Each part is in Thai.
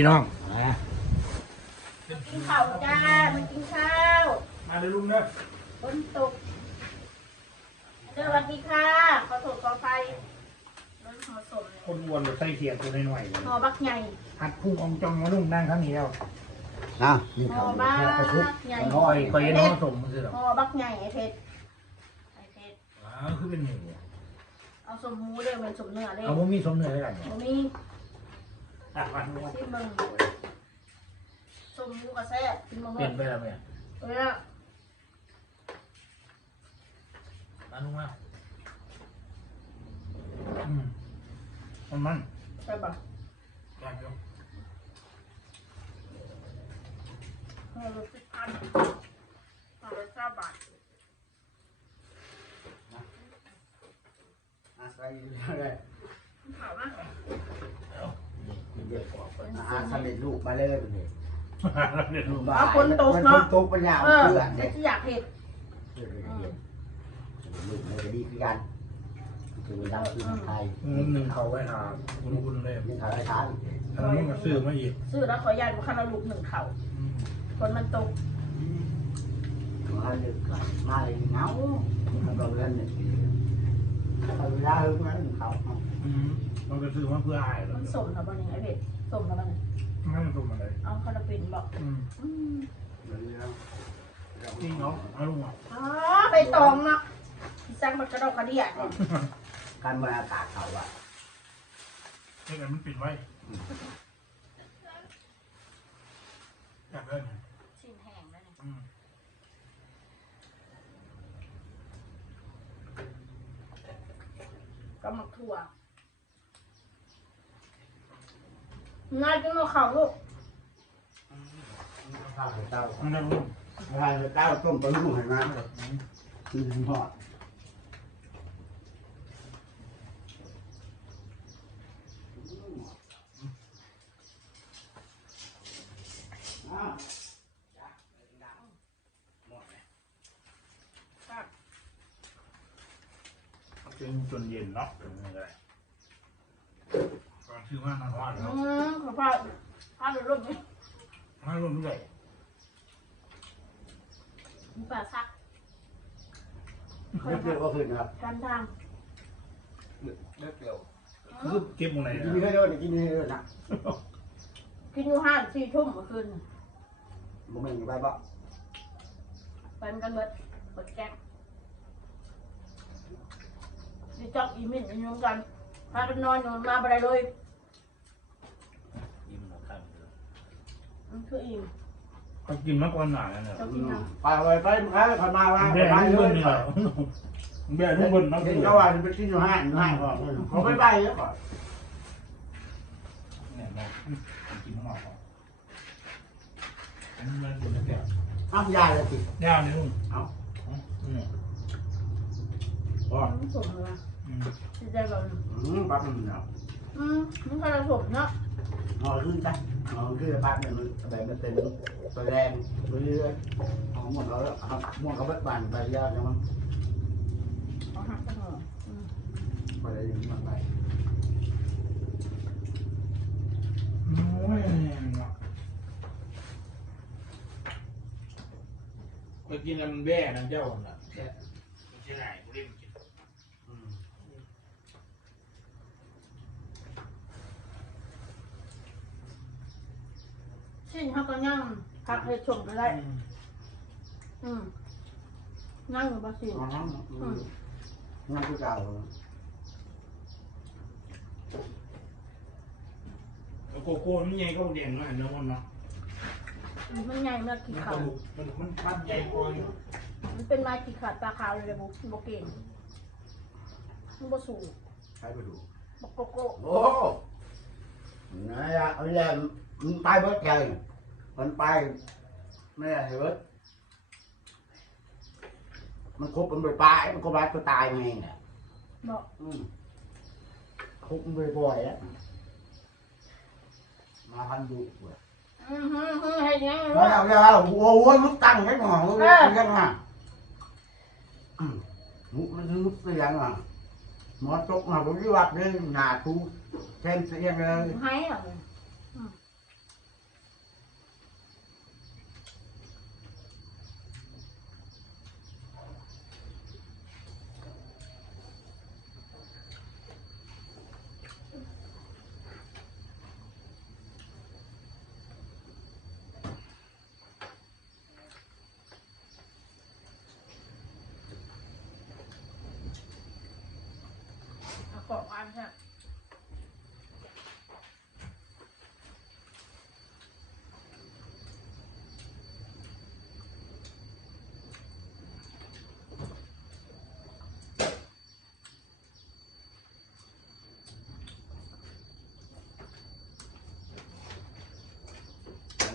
พี่น้องกินข้าวจ้ามากินข้าว มาเลยลุงเด้อฝนตกสวัสดีค่ะขอโทษขอไฟรถหอสมคนอ้วนแบบใส่เขียดตัวน้อยๆเลยหอบักใหญ่หัดพุ่งอองจองมาลุงนั่งข้างนี้แล้วนะมีหอเขาบักระทุกกใหญ่น้อยก็ยังน้องสมมันคือหรอหอบักใหญ่ไอเพชรไอเพชรอ๋อคือเป็นหมูเอาสมหมูเลยเป็นสมเนื้อเลยเอาบ่มีสมเนื้อได้กันบ่มี อะมาลุงที่มึงสมหมูกระแซ่บกินมะเปม่ลี่วยงนไปแล้วเนี่ยเออมาลุงมาอืมมันมันใช่ปะแซ่บอยู่หอรถสิบพันหอรถเก้าบาทอาศัยอะไรข่าวนะ เดี๋ยวเดี๋ยวข อไปอาหารสำเร็จรูปมาเลยเป็นเดี๋ยวลุงบ้ามันคนตกปัญญาเออเพื่อนแต่เนี่ยที่อยากเห็นลูกมันจะดีขึ้นกันคือมันดังขึ้นไทยมุมหนึ่งเขาไว้หาคุณๆเลยมีทางทางอันนั้นมันก็ซื้อมาอีกซื้อแล้วขอยายบุคลาลูกหนึ่งเข่าอืมคนมันตกมาเลยมาเลยเงามันก็เล่นเนี่ยเอาเวลา hướng นั้นเขาอืมมันก็ซื้อมาเพื่ออายแล้วมันสมกับมันยังไงเบ็ด สมกับมันงั้นมันสมอะไรเอาคาราบินบอกอืมอืมจริงเนาะเอาลุงอะอ๋อไปตองเนาะสร้างมันกระดอกกระเดียดเนี่ยการบรรยากาศเขาอะนี่ไงมันปิดไว้อยากเล่นชิ้นแห้งแล้วเนี่ยอืมก็หมักถั่ว นายกินกับข้าวลูกข้าวเต้ามันจะลุงข้าวเต้าต้มปลาลูกเห็นไหมคือทอดจนจนเย็นเนาะเป็นยังไงก่อน ชื่อว่านานวาดอืแล้วมขอพาพาดูรูปนี้มาร่วมด้วยมีปลาซักเลือกเกี่ยวก็คือนะครับกันทางเลือกเกี่ยวคือเก็บตรงไหนกินนะให้ด้วยกินให้ด้วยนะกินอยู่ห้าสี่ทุ่มเมื่อคืนผมไม่มีใบบ่ไปมันกันเบิดเปิดแก๊สดิจอกอีมินอีนุ่งกันพากันนอนนอนมาบ่ได้เลยยิ้มหมดข้าง มันคืออิ่มเขากินมากกว่าหนาเนี่ยเจ้ากินยังไปไปไปมึงให้คนมาว่าแบ่ไปทุกเลคนยนี่แหละแบ่ทุกคนเนาะเห็นเขาว่าจะไปกินอยู่ห้างอยู่ห้างก่อนเขาไม่ไปแล้วก่อนเนี่ยเนาะกินข้างนอกก่อนอันนี้มันเป็นแบบอ้าวยายเลยสิยาวนี่ลุงเอาอืมอ๋อมันสมเลยอืมที่ใจเราอืมปั๊บมันเนาะอืมมันก็ระสมเนาะ งอขึ้นจ้ะ งอขึ้นปั๊บเนี่ยมันแบบมันเป็นตัวแรงเรื่อยๆเอาหมดแล้วเอาหมดเขาบิดบานไปยาวจังมั้งเอาหักกันเหรออืมไปเลยมันไปโอ้ยไปกินน้ำแบ่น้ำเจ้าน่ะใช่ไหนกูเล่นกิน อืม ชิ้น เขาก็ย่างพักให้ชมก็ได้ อืมนั่งอยู่บาสิอ๋ออืมนั่นคือเก่าโกโก้มันใหญ่ก็เด่นมากเนาะมันเนาะมันใหญ่มากขี้มันขาดมันมันมันใหญ่กว่าอยู่มันเป็นไม้ขี้ขาดตาขาวเลยเลยบุบเก่งมันบ่สูงใช้ไปดูบกโกโก้โอ้นายอะเอาอย่างมันไปเบิดใจ มันไปไม่ได้เบิดมันคบมันไปไปมันก็บาดก็ตายไงเนี่ยบอกอืมคบมันไปบ่อยแล้วมาพันดูเว้ยอือฮึฮึให้ยังไงแล้ววะแล้วแล้วโอ้โหลุกตั้งไว้หน่อยลุกยังไงอืมลุกมันลุกไปยังอะหมอตกมาผมวิวัดเลยหนาทูเส้นเสียงเลยให้เหรอานใช่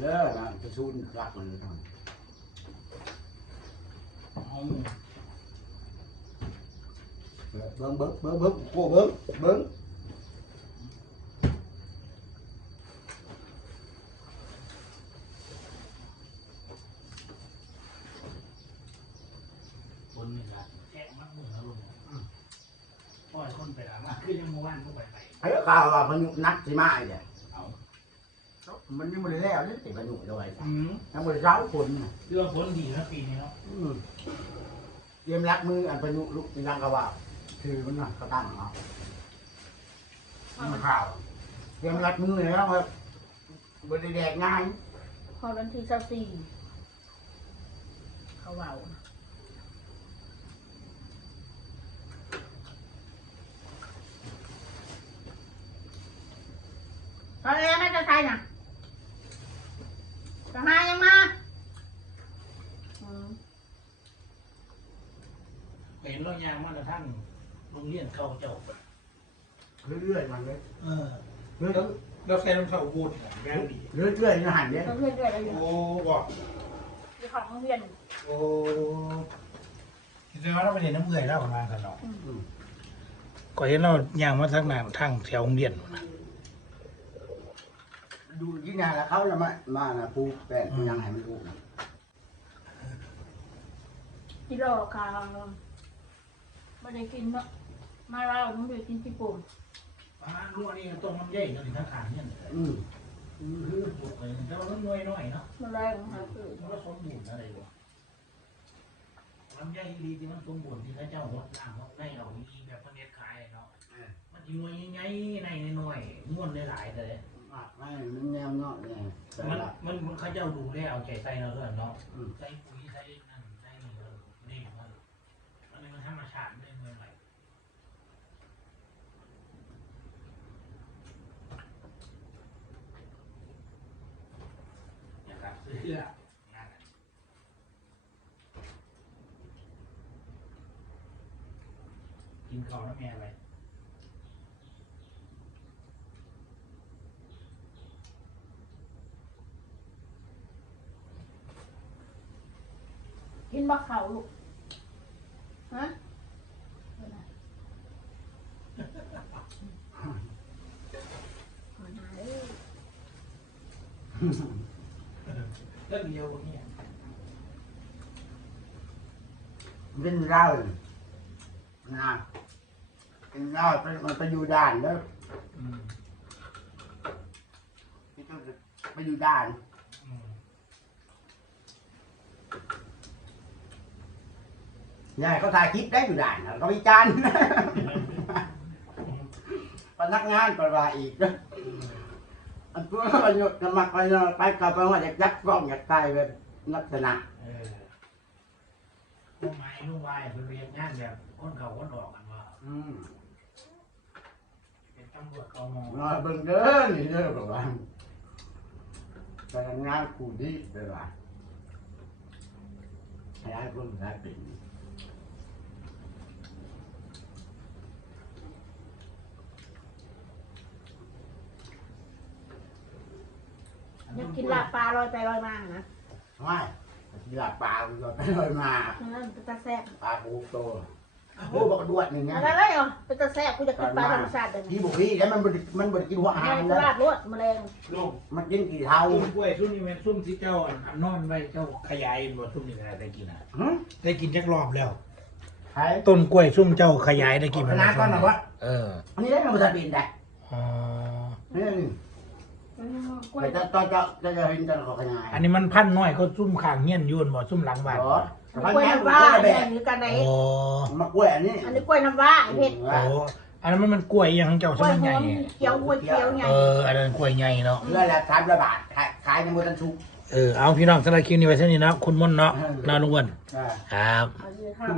เลิกนะจะชูนรักมันเลยทำเอา เบิ้งเบิ้งเบิ้งเบิ้งโอ้เบิ้งเบิ้งบนนี่ละแอะมัดมือแล้วลุงปล่อยคนไปละมาคือยังเมื่อวานก็ไปไปไอ้ข่าวว่าพายุนักสิมาไอ้เนี่ยเอามันยังไม่ได้แล้วนี่ติพายุด้วยอืมยังไม่ได้เช้าฝนเรื่องผลดีนะปีนี้เนาะอืมเตรียมรับมืออันพายุลุกในรังกะว่า คือมันน่ะก็ตั้งเอามันข่าวเตรียมรับมือแล้วครับบริแดกง่ายพอวันที่เจ้าสี่เขาเบาตอนแรกไม่จะใช่น่ะจะหายังมาอืมเห็นเรายางมาแล้วทั้ง โรงเรียนเขาเจ้าไปเรื่อยๆมันเลยเออเรื่อยเราใส่รองเท้าบูทแม่ดีๆเรื่อยๆนะหันเนี่ยเพื่อนๆด้วยอะไรอยู่โอ้บอกที่ของโรงเรียนโอ้คิดว่าเราไปเรียนน้ำเอื่อยแล้วประมาณกันเนาะอืมก็เห็นเราย่างมาทางหน้าทางแถวโรงเรียนนะดูที่นาแล้วเขาละมามานะปูแป้งมันยังให้มันลูกนะที่โลกาไม่ได้กินเนาะ มาเราต้องไปกินที่ปุ่มอ่าลูกอันนี้ต้มน้ำใหญ่เนาะที่ทางขางเนี่ยอืมคือปวดเลยแต่ว่ามันน้อยน้อยๆเนาะมาแรงหาคือมันก็สมบูรณ์อะไรวะน้ำใหญ่ดีที่มันสมบูรณ์ที่เขาเจ้าหดน้ำหดในเอาอีแบบประเน็ตขายเนาะมันจะน้อยใหญ่ๆในน้อยๆม้วนหลายๆเลยอะไม่มันแนวเนาะเนี่ยแต่มันละมันมันเขาเจ้าดูแลเอาใจใส่เราด้วยเนาะอืมใส่ปุ๋ยใส่นั่นใส่นี่มันนี่มันอันนี้มันธรรมชาติไม่เหมือนอะไรนะครับเสื้อนั่นน่ะ กินข้าวแล้วแม่อะไรกินบักเขาลูกฮะเอาหน่อยเด้อเรื่องเดียวเนี่ยเป็ นเหล้านะเป็นเหล้าไปมันไปอยู่ด่านแล้วอืมไปอยู่ด่านอืมยายเขาถ่ายคลิปได้อยู่ด่านเขาวิจารณ์ พนักงานก็ว่าอีกนะอันตัวประโยชน์สมัครไปเนาะไปกลับไปว่าอยากยักกล้องอยากตายแบบลักษณะ เออลูกไม้ลูกวายเป็นเรียนงานแบบคนเขาคนออกกันว่าอืมเป็นตำรวจกมนอนเบิ่งเด้อนี่เด้อบอกว่าพนักงานกูดีไปว่าให้ได้คนได้เป็นอยากกินลาบปลาลอยไปลอยมานะ ไม่ กีฬาปลาก็ไปลอยมานั่นเป็นตาแซ่บปลาปูโตโอ้บอกดวดหนึ่งอะนะไรเหรอเป็นตาแซ่บกูจะกินปลาธรรมชาติเลยที่บุรีแล้วมันบไดมันบไดกินหัวอาหารแมงนะลาดรวดแมลงลูกมันกินกี่เท่าซุ่มกล้วยซุ่มนี่เป็นซุ่มที่เจ้าอันนอนไว้เจ้าขยายหมดซุ่มนี่อะไรได้กินอะหึได้กินจักรอบแล้ว ใช่ต้นกล้วยซุ่มเจ้าขยายได้กินขนาดก้อนหรอวะเอออันนี้ได้มันภาษาบินได้อ๋อนี่ กล้วยแต่ตอนจะจะจะเห็นจะขอขยายอันนี้มันพันน้อยก็ซุ่มข้างเงี้ยนยวนบ่ซุ่มหลังบ้านเหรอกล้วยน้ำว้าแบเนี่ยบหรือกันไหนโอ้มะกล้วยอันนี้อันนี้กล้วยน้ำว้าไอ้เพชรโหอันนั้นมันมันกล้วยอยังของเจ้ากล้วยใช่ไหมหใหญ่อมเขียวกล้วยเขียวใหญ่เอออันนั้นกล้วยใหญ่เนาะเพื่อละสามร้อยบาทขายขายในมือตันชุกเออเอาพี่น้องสำหรับคลิปนี้ไว้เท่านี้นะคุณม่อนเนาะนาลุงอ้วนอ่าครับเอาดีครับ